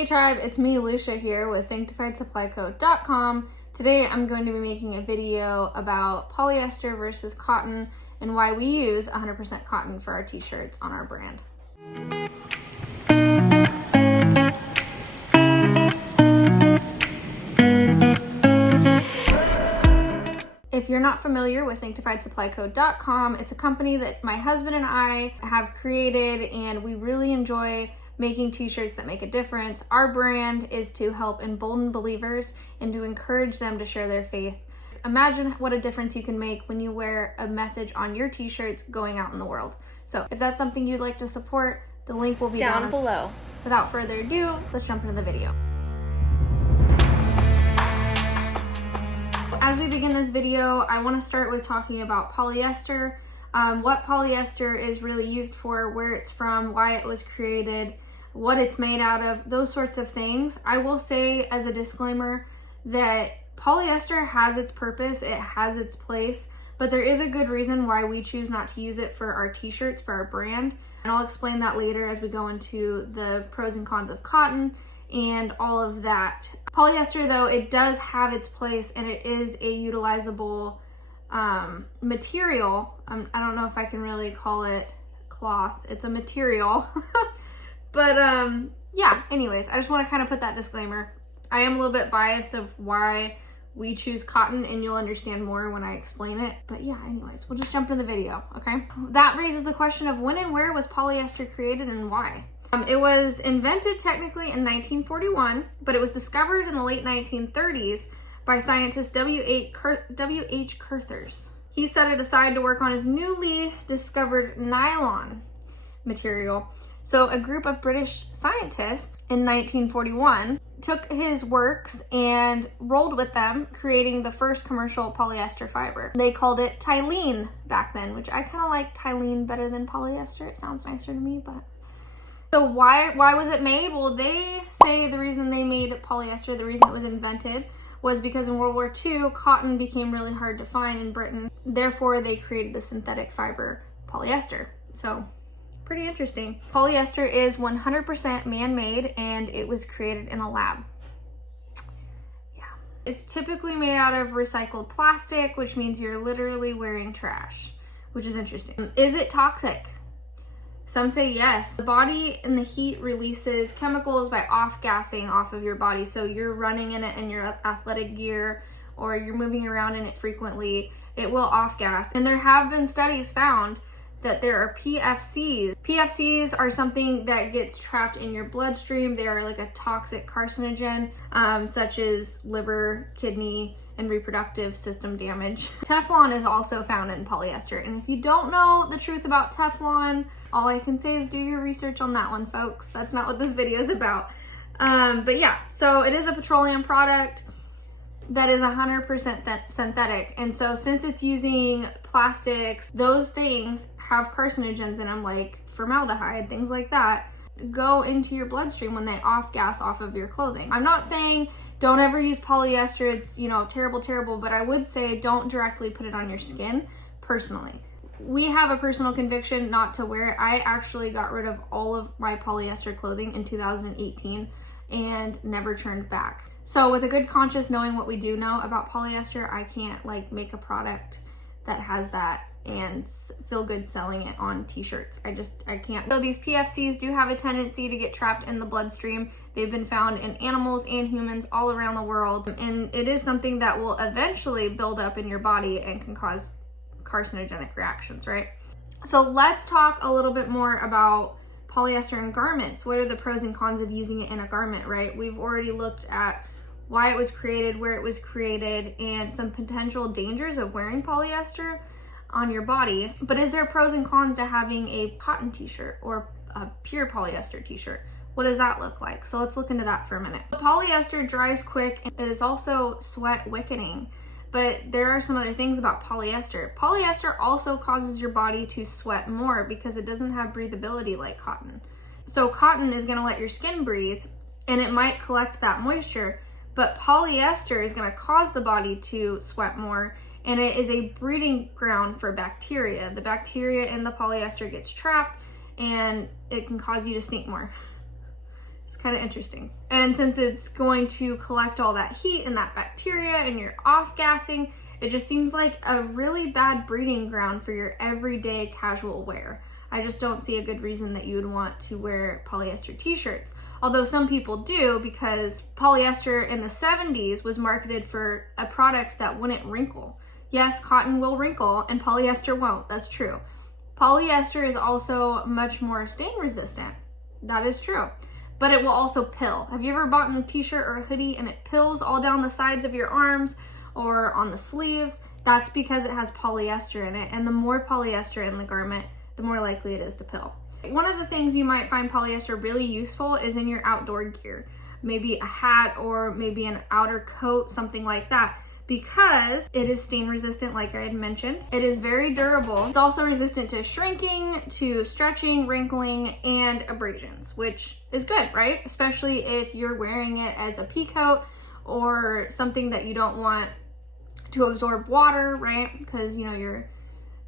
Hey tribe, it's me Lucia here with sanctifiedsupplyco.com. Today I'm going to be making a video about polyester versus cotton and why we use 100% cotton for our t-shirts on our brand. If you're not familiar with sanctifiedsupplyco.com, it's a company that my husband and I have created, and we really enjoy making t-shirts that make a difference. Our brand is to help embolden believers and to encourage them to share their faith. Imagine what a difference you can make when you wear a message on your t-shirts going out in the world. So if that's something you'd like to support, the link will be down below. Without further ado, let's jump into the video. As we begin this video, I want to start with talking about polyester, what polyester is really used for, where it's from, why it was created, what it's made out of, those sorts of things. I will say as a disclaimer that polyester has its purpose, it has its place, but there is a good reason why we choose not to use it for our t-shirts, for our brand. And I'll explain that later as we go into the pros and cons of cotton and all of that. Polyester, though, it does have its place and it is a utilizable material. I don't know if I can really call it cloth. It's a material. But yeah, anyways, I just want to kind of put that disclaimer. I am a little bit biased of why we choose cotton, and you'll understand more when I explain it. But yeah, anyways, we'll just jump into the video, okay? That raises the question of when and where was polyester created and why? It was invented technically in 1941, but it was discovered in the late 1930s by scientist W.H. Curthers. He set it aside to work on his newly discovered nylon material. So a group of British scientists in 1941 took his works and rolled with them, creating the first commercial polyester fiber. They called it Tylene back then, which I kind of like Tylene better than polyester. It sounds nicer to me, but... So why was it made? Well, they say the reason they made polyester, the reason it was invented, was because in World War II, cotton became really hard to find in Britain. Therefore, they created the synthetic fiber polyester. So, pretty interesting. Polyester is 100% man-made, and it was created in a lab. Yeah. It's typically made out of recycled plastic, which means you're literally wearing trash, which is interesting. Is it toxic? Some say yes. The body in the heat releases chemicals by off-gassing off of your body. So you're running in it in your athletic gear or you're moving around in it frequently, it will off-gas. And there have been studies found that there are PFCs. PFCs are something that gets trapped in your bloodstream. They are like a toxic carcinogen, such as liver, kidney, and reproductive system damage. Teflon is also found in polyester. And if you don't know the truth about Teflon, all I can say is do your research on that one, folks. That's not what this video is about. But yeah, so it is a petroleum product that is 100% synthetic. And so since it's using plastics, those things have carcinogens in them, like formaldehyde, things like that, go into your bloodstream when they off-gas off of your clothing. I'm not saying don't ever use polyester, it's, you know, terrible, but I would say don't directly put it on your skin, personally. We have a personal conviction not to wear it. I actually got rid of all of my polyester clothing in 2018 and never turned back. So with a good conscience, knowing what we do know about polyester, I can't like make a product that has that and feel good selling it on t-shirts. I can't. So these PFCs do have a tendency to get trapped in the bloodstream. They've been found in animals and humans all around the world. And it is something that will eventually build up in your body and can cause carcinogenic reactions, right? So let's talk a little bit more about polyester in garments. What are the pros and cons of using it in a garment, right? We've already looked at why it was created, where it was created, and some potential dangers of wearing polyester on your body. But is there pros and cons to having a cotton t-shirt or a pure polyester t-shirt? What does that look like? So let's look into that for a minute. Polyester dries quick, and it is also sweat wickening. But there are some other things about polyester. Polyester also causes your body to sweat more because it doesn't have breathability like cotton. So cotton is gonna let your skin breathe and it might collect that moisture, but polyester is gonna cause the body to sweat more, and it is a breeding ground for bacteria. The bacteria in the polyester gets trapped and it can cause you to stink more. It's kind of interesting. And since it's going to collect all that heat and that bacteria and you're off-gassing, it just seems like a really bad breeding ground for your everyday casual wear. I just don't see a good reason that you would want to wear polyester t-shirts. Although some people do, because polyester in the 70s was marketed for a product that wouldn't wrinkle. Yes, cotton will wrinkle and polyester won't, that's true. Polyester is also much more stain resistant. That is true. But it will also pill. Have you ever bought a t-shirt or a hoodie and it pills all down the sides of your arms or on the sleeves? That's because it has polyester in it, and the more polyester in the garment, the more likely it is to pill. One of the things you might find polyester really useful is in your outdoor gear. Maybe a hat or maybe an outer coat, something like that, because it is stain resistant, like I had mentioned. It is very durable. It's also resistant to shrinking, to stretching, wrinkling, and abrasions, which is good, right? Especially if you're wearing it as a pea coat or something that you don't want to absorb water, right? Because, you know,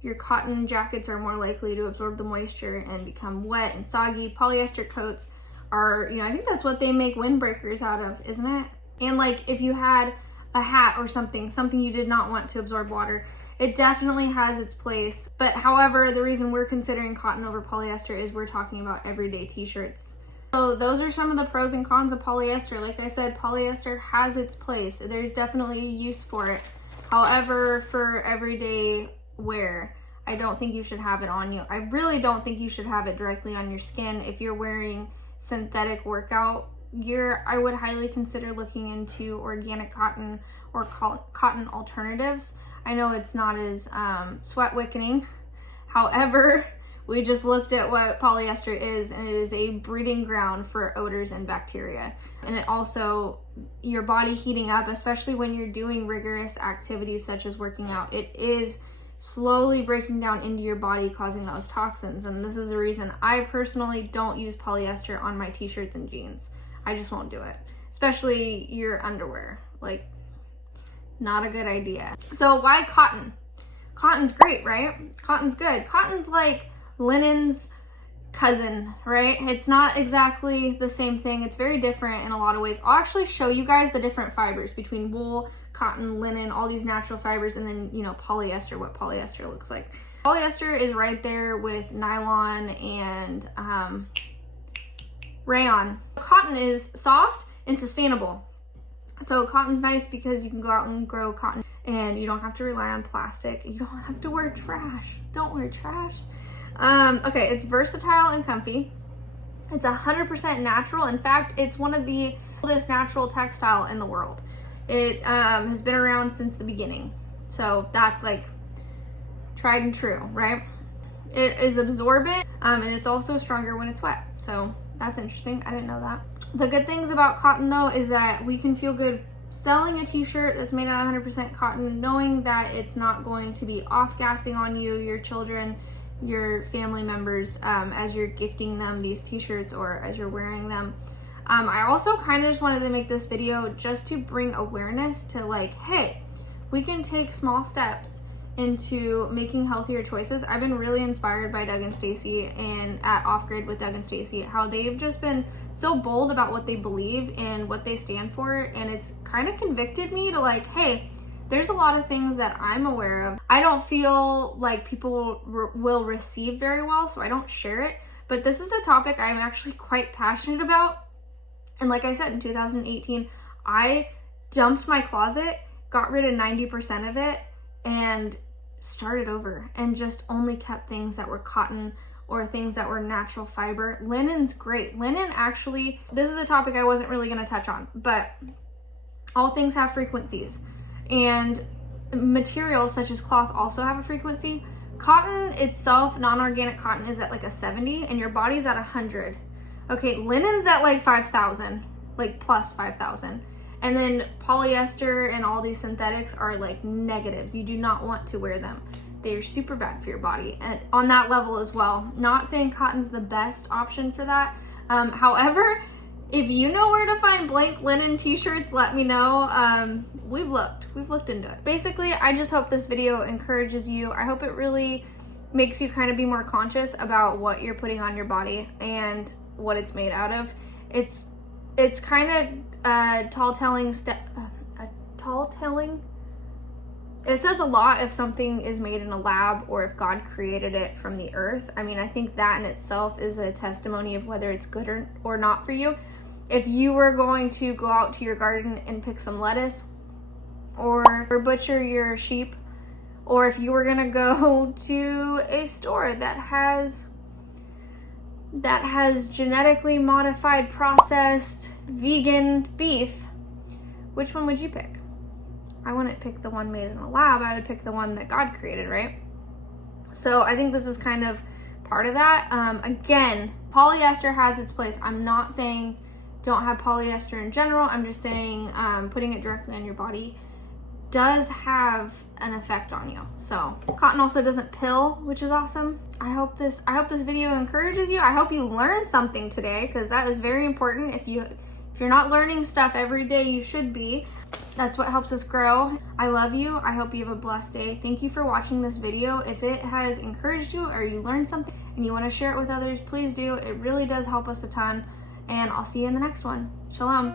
your cotton jackets are more likely to absorb the moisture and become wet and soggy. Polyester coats are, you know, I think that's what they make windbreakers out of, isn't it? And like if you had a hat or something you did not want to absorb water, it definitely has its place. But however, the reason we're considering cotton over polyester is we're talking about everyday t-shirts. So those are some of the pros and cons of polyester. Like I said, polyester has its place. There's definitely a use for it. However, for everyday wear, I don't think you should have it on you. I really don't think you should have it directly on your skin. If you're wearing synthetic workout gear, I would highly consider looking into organic cotton or cotton alternatives. I know it's not as sweat wickening. However, we just looked at what polyester is, and it is a breeding ground for odors and bacteria. And it also, your body heating up, especially when you're doing rigorous activities such as working out, it is slowly breaking down into your body, causing those toxins. And this is the reason I personally don't use polyester on my t-shirts and jeans. I just won't do it, especially your underwear. Like, not a good idea. So why cotton? Cotton's great, right? Cotton's good. Cotton's like linen's cousin, right? It's not exactly the same thing. It's very different in a lot of ways. I'll actually show you guys the different fibers between wool, cotton, linen, all these natural fibers, and then, you know, polyester, what polyester looks like. Polyester is right there with nylon and rayon. Cotton is soft and sustainable. So cotton's nice because you can go out and grow cotton and you don't have to rely on plastic. You don't have to wear trash. Don't wear trash. Okay, it's versatile and comfy. It's 100% natural. In fact, it's one of the oldest natural textile in the world. It has been around since the beginning. So that's like tried and true, right? It is absorbent and it's also stronger when it's wet. So that's interesting. I didn't know that. The good things about cotton though is that we can feel good selling a t-shirt that's made out of 100% cotton, knowing that it's not going to be off-gassing on you, your children, your family members, as you're gifting them these t-shirts or as you're wearing them. I also kind of just wanted to make this video just to bring awareness to like, hey, we can take small steps into making healthier choices. I've been really inspired by Doug and Stacy and at Off Grid with Doug and Stacy, how they've just been so bold about what they believe and what they stand for. And it's kind of convicted me to like, hey, there's a lot of things that I'm aware of. I don't feel like people will receive very well, so I don't share it. But this is a topic I'm actually quite passionate about. And like I said, in 2018, I dumped my closet, got rid of 90% of it, and started over and just only kept things that were cotton or things that were natural fiber. Linen's great. Linen actually, this is a topic I wasn't really going to touch on, but all things have frequencies. And materials such as cloth also have a frequency. Cotton itself, non-organic cotton, is at like a 70 and your body's at 100. Okay, linen's at like 5,000, like plus 5,000. And then polyester and all these synthetics are like negative. You do not want to wear them. They're super bad for your body. And on that level as well, not saying cotton's the best option for that. However, if you know where to find blank linen t-shirts, let me know. We've looked into it. Basically, I just hope this video encourages you. I hope it really makes you kind of be more conscious about what you're putting on your body and what it's made out of. It's kind of tall telling. It says a lot if something is made in a lab or if God created it from the earth. I mean, I think that in itself is a testimony of whether it's good or not for you. If you were going to go out to your garden and pick some lettuce or butcher your sheep, or if you were going to go to a store that has genetically modified, processed, vegan beef, which one would you pick? I wouldn't pick the one made in a lab. I would pick the one that God created, right? So I think this is kind of part of that. Again, polyester has its place. I'm not saying don't have polyester in general. I'm just saying putting it directly on your body does have an effect on you. So cotton also doesn't pill, which is awesome. I hope this video encourages you. I hope you learned something today, because that is very important. If you're not learning stuff every day, you should be. That's what helps us grow. I love you. I hope you have a blessed day. Thank you for watching this video. If it has encouraged you or you learned something and you want to share it with others, please do. It really does help us a ton. And I'll see you in the next one. Shalom.